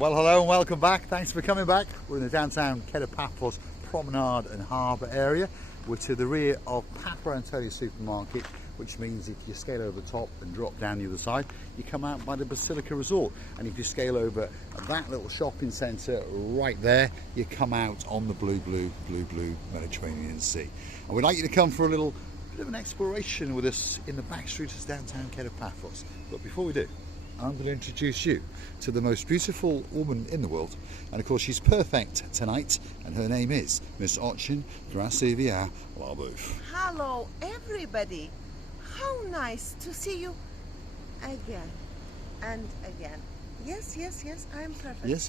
Well, hello and welcome back. Thanks for coming back. We're in the downtown Paphos Promenade and Harbour area. We're to the rear of Pedestrianized supermarket, which means if you scale over the top and drop down the other side, you come out by the Basilica Resort. And if you scale over that little shopping centre right there, you come out on the blue Mediterranean Sea. And we'd like you to come for a little bit of an exploration with us in the Backstreet of downtown Paphos. But before we do, I'm going to introduce you to the most beautiful woman in the world, and of course she's perfect tonight, and her name is Miss Ochin Gracevia Labouf. Hello everybody, how nice to see you again and again. Yes, I'm perfect. Yes.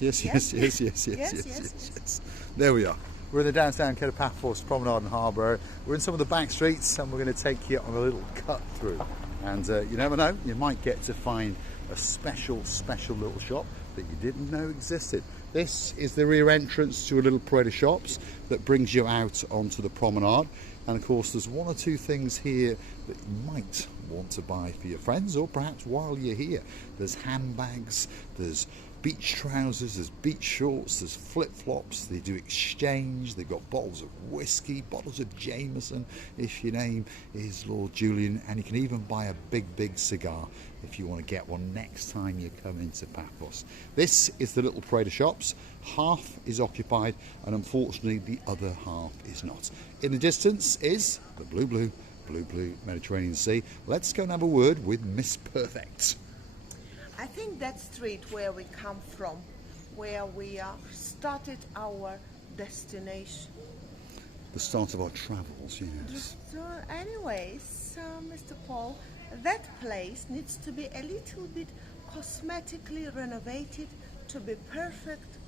There we are. We're in the downtown Paphos Promenade and Harbour. We're in some of the back streets, and we're going to take you on a little cut through. And you never know, you might get to find a special little shop that you didn't know existed. This is the rear entrance to a little parade of shops that brings you out onto the promenade. And of course there's one or two things here that you might want to buy for your friends, or perhaps while you're here. There's handbags, there's beach trousers, there's beach shorts, there's flip-flops, they do exchange, they've got bottles of whiskey, bottles of Jameson if your name is Lord Julian, and you can even buy a big cigar if you want to get one next time you come into Paphos. This is the little parade of shops. Half is occupied, and unfortunately the other half is not. In the distance is the blue Mediterranean Sea. Let's go and have a word with Miss Perfect. I think that street where we come from, where we started our destination. The start of our travels, yes. Anyways, Mr. Paul, that place needs to be a little bit cosmetically renovated to be perfect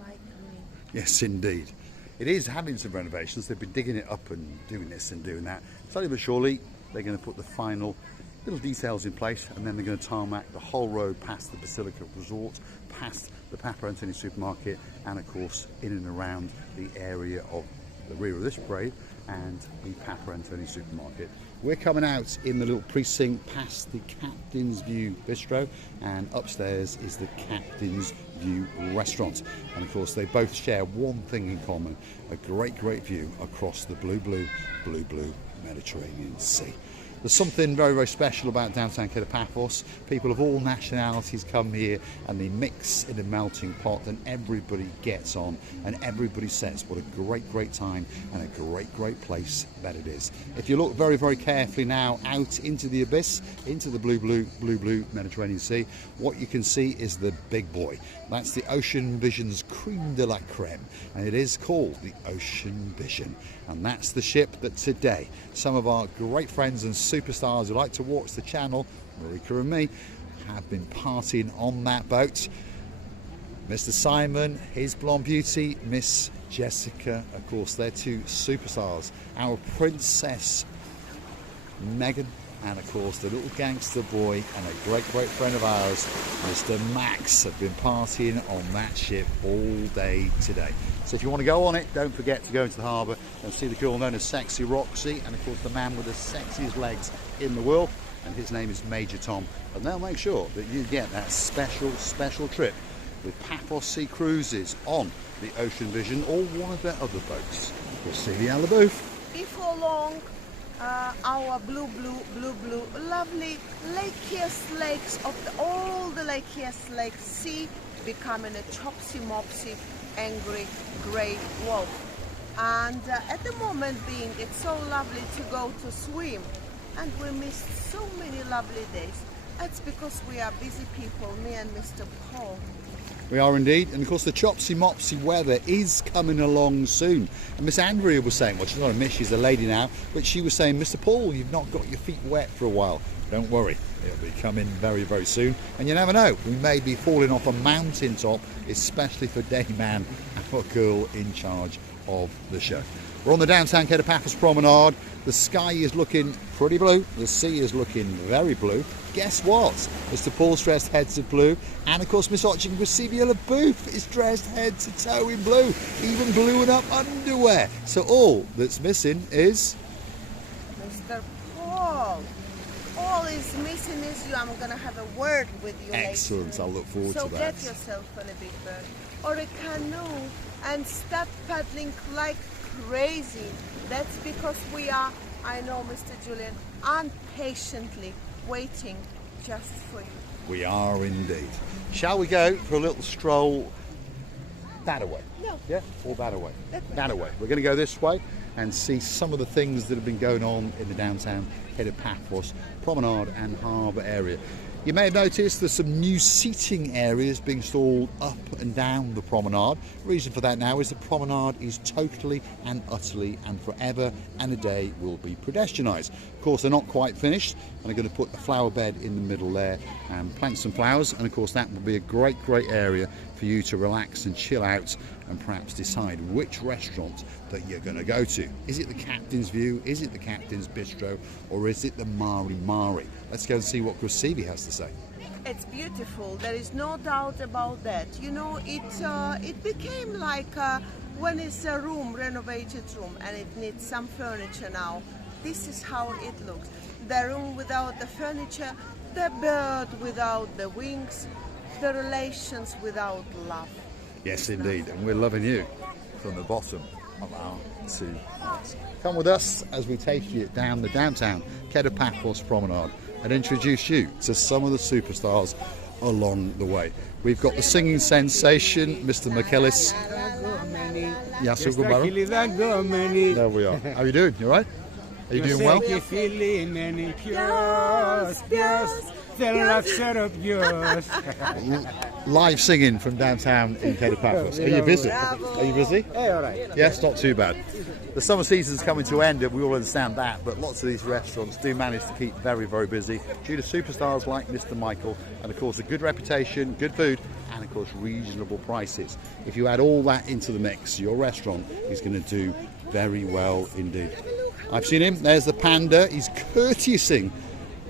like me. Yes, indeed. It is having some renovations. They've been digging it up and doing this and doing that. Slowly but surely, they're going to put the final little details in place, and then they're going to tarmac the whole road past the Basilica Resort, past the Paphos supermarket, and of course in and around the area of the rear of this parade and the Paphos supermarket. We're coming out in the little precinct past the Captain's View Bistro, and upstairs is the Captain's View restaurant. And of course they both share one thing in common, a great view across the blue Mediterranean Sea. There's something very special about downtown Paphos. People of all nationalities come here and they mix in a melting pot, and everybody gets on and everybody says what a great time and a great place that it is. If you look very carefully now out into the abyss, into the blue Mediterranean Sea, what you can see is the big boy. That's the Ocean Vision's creme de la creme, and it is called the Ocean Vision. And that's the ship that today some of our great friends and superstars who like to watch the channel, Marika and me, have been partying on that boat. Mr. Simon, his blonde beauty, Miss Jessica, of course, they're two superstars. Our Princess Megan, and of course the little gangster boy and a great friend of ours, Mr. Max, have been partying on that ship all day today. So if you want to go on it, don't forget to go into the harbour and see the girl known as Sexy Roxy, and of course the man with the sexiest legs in the world, and his name is Major Tom, and they'll make sure that you get that special trip with Paphos Sea Cruises on the Ocean Vision or one of their other boats. We'll see the Labouf. Before long, our blue, lovely lakiest lakes of all the lakiest lakes sea becoming a chopsy-mopsy, angry grey wolf. And at the moment being, it's so lovely to go to swim, and we missed so many lovely days. That's because we are busy people, me and Mr. Paul. We are indeed, and of course the chopsy-mopsy weather is coming along soon. And Miss Andrea was saying, well, she's not a miss, she's a lady now, but she was saying, Mr. Paul, you've not got your feet wet for a while. Don't worry, it'll be coming very soon. And you never know, we may be falling off a mountaintop, especially for Dayman, our girl in charge of the show. We're on the downtown Paphos Promenade. The sky is looking pretty blue. The sea is looking very blue. Guess what? Mr. Paul's dressed head to blue. And of course, Miss Ochin Gracevia Labouf is dressed head to toe in blue. Even bluing up underwear. So all that's missing is Mr. Paul. All is missing is you. I'm gonna have a word with you. Excellent. later. I'll look forward so to that. get yourself on a big bird or a canoe and start paddling like crazy. That's because we are, I know, Mr. Julian, impatiently waiting just for you. We are indeed. Shall we go for a little stroll that away? No. Yeah, or that away? That way. That away. We're going to go this way and see some of the things that have been going on in the downtown Kato Paphos Promenade and Harbour area. You may have noticed there's some new seating areas being installed up and down the promenade. The reason for that now is the promenade is totally and utterly and forever and a day will be pedestrianised. Of course, they're not quite finished, and I'm going to put a flower bed in the middle there and plant some flowers, and of course that will be a great area for you to relax and chill out and perhaps decide which restaurant that you're going to go to. Is it the Captain's View? Is it the Captain's Bistro? Or is it the Mari Mari? Let's go and see what Grosivi has to say. It's beautiful. There is no doubt about that. You know, it became like when it's a room, renovated room, and it needs some furniture now. This is how it looks. The room without the furniture, the bird without the wings, the relations without love. Yes, indeed, and we're loving you from the bottom of our 2 hearts. Come with us as we take you down the downtown Kato Paphos Promenade and introduce you to some of the superstars along the way. We've got the singing sensation, Mr. McKellis. There we are. How are you doing? You all right? Are you doing well? Live singing from downtown in Kato Paphos. Are you busy? Are you busy? All right. Yes, not too bad. The summer season's coming to an end, and we all understand that, but lots of these restaurants do manage to keep very busy due to superstars like Mr. Michael, and of course a good reputation, good food, and of course reasonable prices. If you add all that into the mix, your restaurant is going to do very well indeed. I've seen him. There's the panda. He's courtesying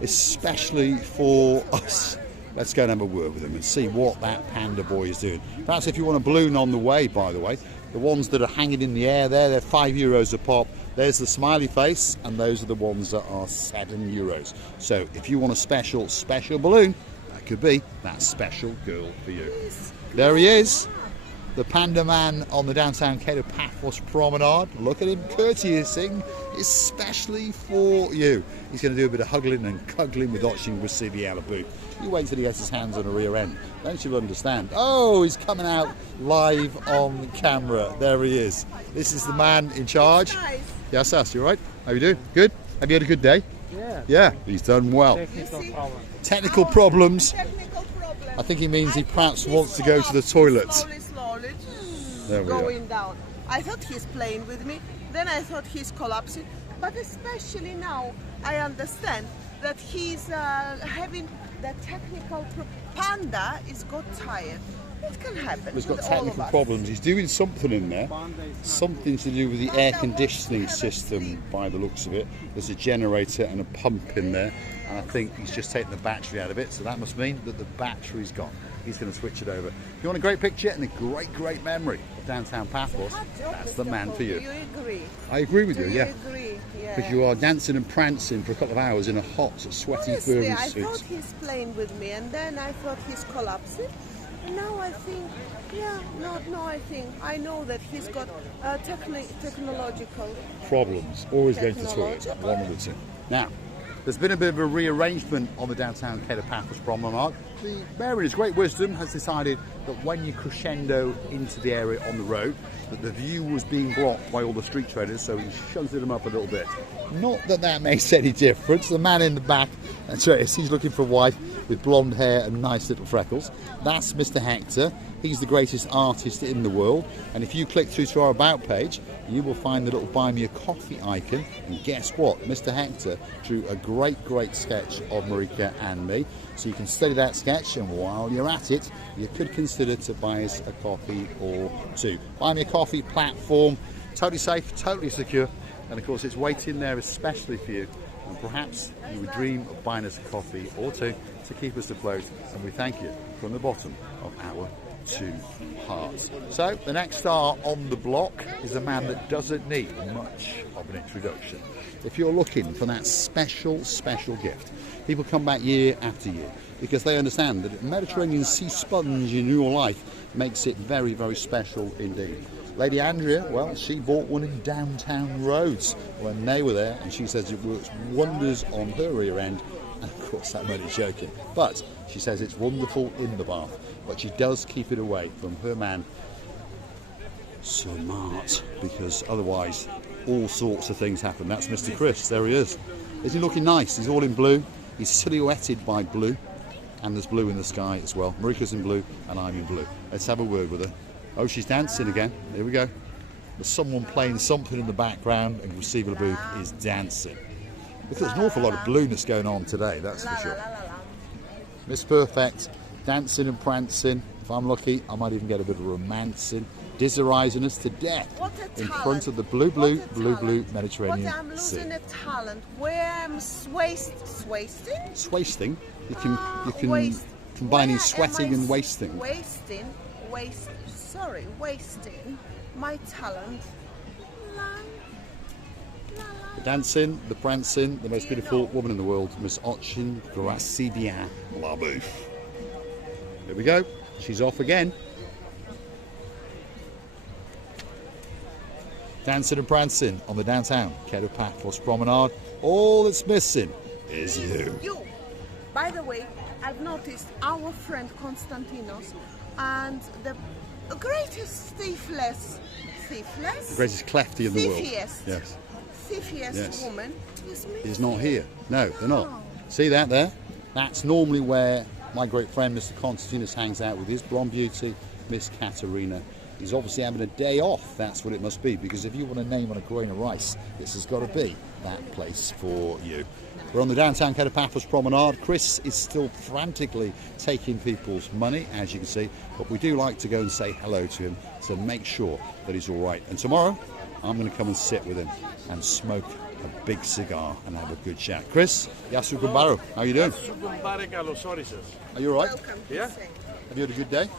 especially for us. Let's go and have a word with him and see what that panda boy is doing. Perhaps if you want a balloon on the way, by the way, the ones that are hanging in the air there, they're €5 a pop. There's the smiley face, and those are the ones that are €7. So if you want a special balloon, that could be that special girl for you. There he is, the panda man on the downtown Kato Paphos Promenade. Look at him courtesying, especially for you. He's going to do a bit of huggling and cuddling with watching Grosivi Alabu. You wait till he gets his hands on the rear end. Don't you understand? Oh, he's coming out live on camera. There he is. This is the man in charge. Nice. Yes, us. You all right? How you doing? Good? Have you had a good day? Yeah. Yeah, he's done well. Technical problems. Technical problem. I think he means he perhaps wants to go to the toilet. Slowly, There we are. going down. I thought he's playing with me. Then I thought he's collapsing. But especially now, I understand that he's having the technical Panda is got tired. It can happen. He's got with all of technical us. problems. He's doing something in there. Something to do with the air conditioning system by the looks of it. There's a generator and a pump in there. And I think he's just taken the battery out of it. So that must mean that the battery's gone. He's going to switch it over. If you want a great picture and a great memory of downtown Paphos, that's the man for you. Do you agree? I agree with you, Do yeah. you agree? Yeah. Because you are dancing and prancing for a couple of hours in a hot, sweaty, Honestly, furry I suit. thought he's playing with me, and then I thought he's collapsing. And now I think, I know that he's got technological. Problems. Always going to the toilet. Technological. One of the two. Now, there's been a bit of a rearrangement on the downtown Kato Paphos Promenade. The mayor, in his great wisdom, has decided that when you crescendo into the area on the road, that the view was being blocked by all the street traders, so he shunted them up a little bit. Not that that makes any difference. The man in the back, that's right, he's looking for a wife with blonde hair and nice little freckles. That's Mr. Hector. He's the greatest artist in the world. And if you click through to our About page, you will find the little Buy Me a Coffee icon. And guess what? Mr. Hector drew a great sketch of Marika and me. So you can study that sketch, and while you're at it, you could consider to buy us a coffee or two. Buy Me a Coffee platform, totally safe, totally secure. And of course, it's waiting there especially for you. And perhaps you would dream of buying us a coffee or two to keep us afloat. And we thank you from the bottom of our to heart. So the next star on the block is a man that doesn't need much of an introduction. If you're looking for that special, special gift, people come back year after year because they understand that a Mediterranean sea sponge in your life makes it very, very special indeed. Lady Andrea, well, she bought one in Downtown Rhodes when they were there, and she says it works wonders on her rear end. And of course, I'm only joking. But she says it's wonderful in the bath, but she does keep it away from her man, Sir Mart, because otherwise all sorts of things happen. That's Mr. Chris. There he is. Isn't he looking nice? He's all in blue. He's silhouetted by blue, and there's blue in the sky as well. Marika's in blue, and I'm in blue. Let's have a word with her. Oh, she's dancing again. Here we go. There's someone playing something in the background, and Receiver Booth is dancing. Because there's an awful lot of blueness going on today, that's for sure. Miss Perfect, dancing and prancing. If I'm lucky, I might even get a bit of romancing, dizzerizing us to death in front of the blue Mediterranean I'm Sea. losing a talent. Where I'm swasting? Swasting? You can combining sweating and wasting. Wasting my talent. The dancing, the prancing, the most beautiful woman in the world, Miss Ochin Gracidia Labouf. Here we go. She's off again. Dancing and prancing on the downtown Kato Paphos Promenade. All that's missing is you. By the way, I've noticed our friend Konstantinos and the greatest thiefless, the greatest clefty in the world. Yes. Thiefiest woman is missing. Is not here. No, they're not. See that there? That's normally where my great friend Mr. Konstantinos hangs out with his blonde beauty, Miss Katerina. He's obviously having a day off. That's what it must be, because if you want a name on a grain of rice, this has got to be that place for you. We're on the downtown Kato Paphos Promenade. Chris is still frantically taking people's money, as you can see, but we do like to go and say hello to him to make sure that he's all right. And tomorrow, I'm going to come and sit with him and smoke a big cigar and have a good chat. Chris, Yasu Gumbaro, how are you doing? Are you all right? Welcome. Yeah. Have you had a good day?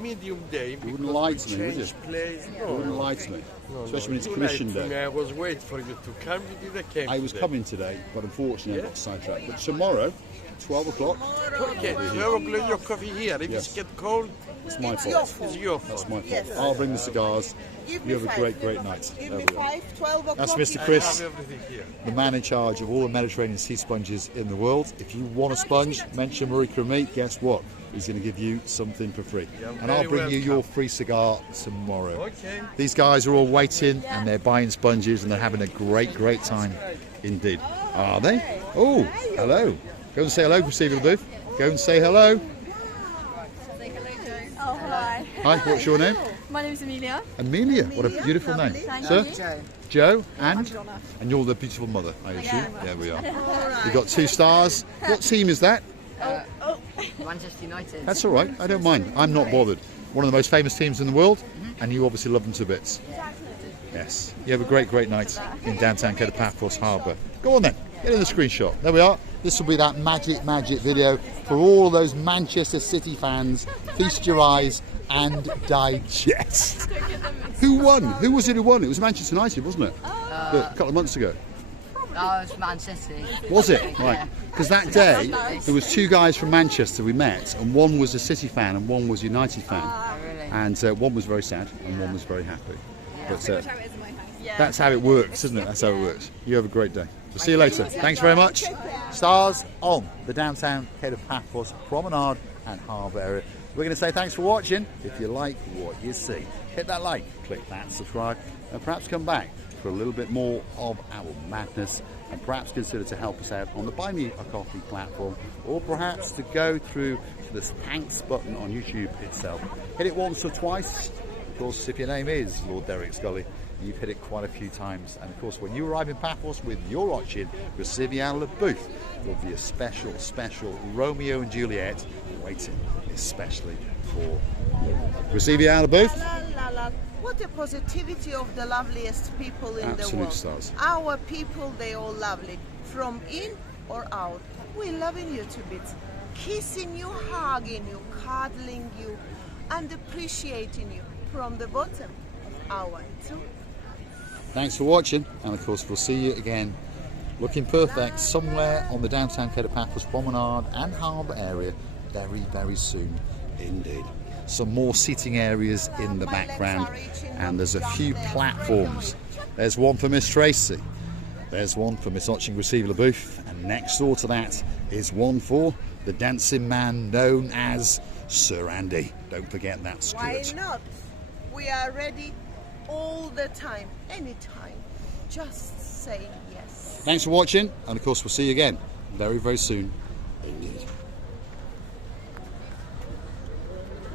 Medium day. You wouldn't lie to me, would you? Place. You wouldn't lie to me, especially when it's commission day. I was waiting for you to come. You didn't come. I was coming today, but unfortunately I got sidetracked. But tomorrow, 12 o'clock, Okay, 12 o'clock your coffee here. If Yes. it's get cold, it's my It's your fault. fault. it's your That's fault. my fault. Yes. I'll bring the cigars. Give You me have a five. great night. Give There me we go. 12 o'clock. That's Mr. I Chris, have everything here. the man in charge of all the Mediterranean sea sponges in the world. If you want a sponge, mention Marika and me. Guess what? He's going to give you something for free. You're And I'll very bring you your welcome. free cigar tomorrow. Okay. These guys are all waiting and they're buying sponges and they're having a great time indeed. Are they? Oh, hello. Go and say hello, Receiver Booth. Go and say hello. Oh, hi. Hi, what's your name? My name is Amelia. Amelia. What a beautiful name. Thank Sir? you. Joe and? Donna. And you're the beautiful mother, I assume? Yeah. There we are. You've got 2 stars. What team is that? Manchester United. That's all right. I don't mind. I'm not bothered. One of the most famous teams in the world, and you obviously love them to bits. Yes. You have a great night in downtown Kato Paphos Harbour. Go on then. Get in the screenshot. There we are. This will be that magic video for all those Manchester City fans. Feast your eyes and digest. Who won? Who was it who won? It was Manchester United, wasn't it? A couple of months ago. Oh, it's Man City. Was it? Right. Because that day, there was 2 guys from Manchester we met, and one was a City fan and one was a United fan. Really? And one was very sad and one was very happy. But that's how it works, isn't it? That's how it works. You have a great day. We'll see you later. Thanks very much. Stars on the downtown Kato Paphos Promenade and Harbour area. We're going to say thanks for watching. If you like what you see, hit that like, click that subscribe, and perhaps come back for a little bit more of our madness, and perhaps consider to help us out on the Buy Me a Coffee platform, or perhaps to go through to the thanks button on YouTube itself. Hit it once or twice. Of course, if your name is Lord Derek Scully, you've hit it quite a few times. And of course, when you arrive in Paphos with your watching Souvenirs booth, there'll be a special Romeo and Juliet waiting especially for you. Souvenirs booth. La, la, la. What a positivity of the loveliest people in the Absolute world. stars. Our people, they all lovely. From in or out. We're loving you to bits. Kissing you, hugging you, cuddling you. and appreciating you from the bottom of our soul. Thanks for watching, and of course we'll see you again looking perfect somewhere on the downtown Kato Paphos Promenade and Harbour area very, very soon indeed. Some more seating areas in the background, and there's a few platforms. There's one for Miss Tracy, there's one for Miss Oching Receiver Booth, and next door to that is one for the dancing man known as Sir Andy. Don't forget that skirt. Why not? We are ready all the time, anytime. Just say yes. Thanks for watching, and of course we'll see you again very, very soon indeed.